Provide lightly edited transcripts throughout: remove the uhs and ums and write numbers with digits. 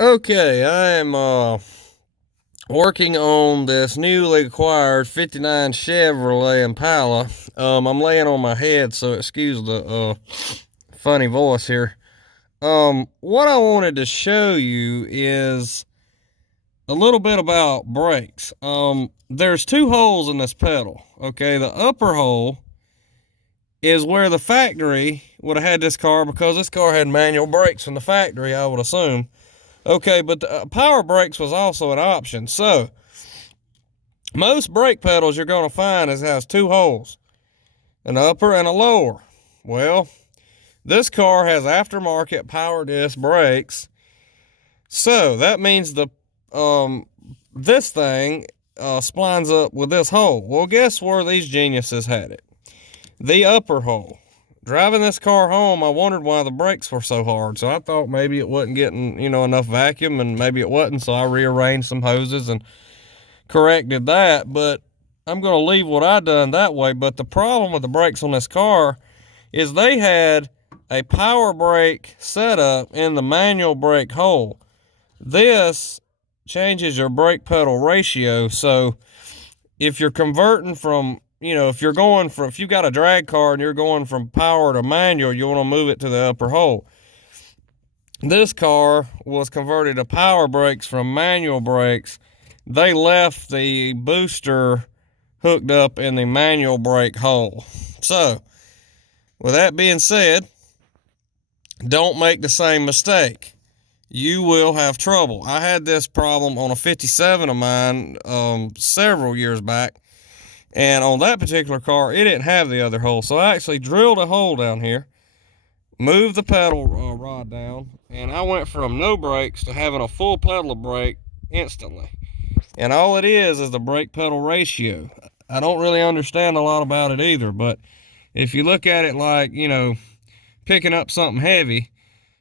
Okay, I am working on this newly acquired 59 Chevrolet Impala. I'm laying on my head, so excuse the funny voice here. What I wanted to show you is a little bit about brakes. There's two holes in this pedal. Okay, the upper hole is where the factory would have had this car, because this car had manual brakes from the factory, I would assume. Okay, but the power brakes was also an option. So most brake pedals you're going to find has two holes, an upper and a lower. Well, this car has aftermarket power disc brakes, so that means this thing splines up with this hole. Well, guess where these geniuses had it? The upper hole. Driving this car home, I wondered why the brakes were so hard. So I thought maybe it wasn't getting, enough vacuum, and maybe it wasn't. So I rearranged some hoses and corrected that. But I'm going to leave what I done that way. But the problem with the brakes on this car is they had a power brake setup in the manual brake hole. This changes your brake pedal ratio. So if you're converting from, if you got a drag car and you're going from power to manual, you want to move it to the upper hole. This car was converted to power brakes from manual brakes. They left the booster hooked up in the manual brake hole. So, with that being said, don't make the same mistake. You will have trouble. I had this problem on a 57 of mine several years back. And on that particular car, it didn't have the other hole. So I actually drilled a hole down here, moved the pedal rod down, and I went from no brakes to having a full pedal brake instantly. And all it is the brake pedal ratio. I don't really understand a lot about it either, but if you look at it like, picking up something heavy,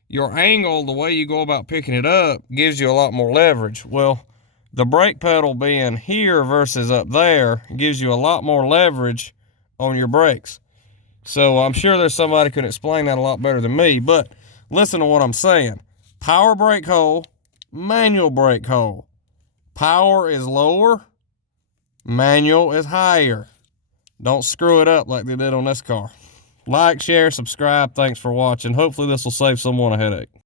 your angle, the way you go about picking it up, gives you a lot more leverage. Well, the brake pedal being here versus up there gives you a lot more leverage on your brakes. So I'm sure there's somebody who can explain that a lot better than me, but listen to what I'm saying. Power brake hole, manual brake hole. Power is lower, manual is higher. Don't screw it up like they did on this car. Like, share, subscribe. Thanks for watching. Hopefully this will save someone a headache.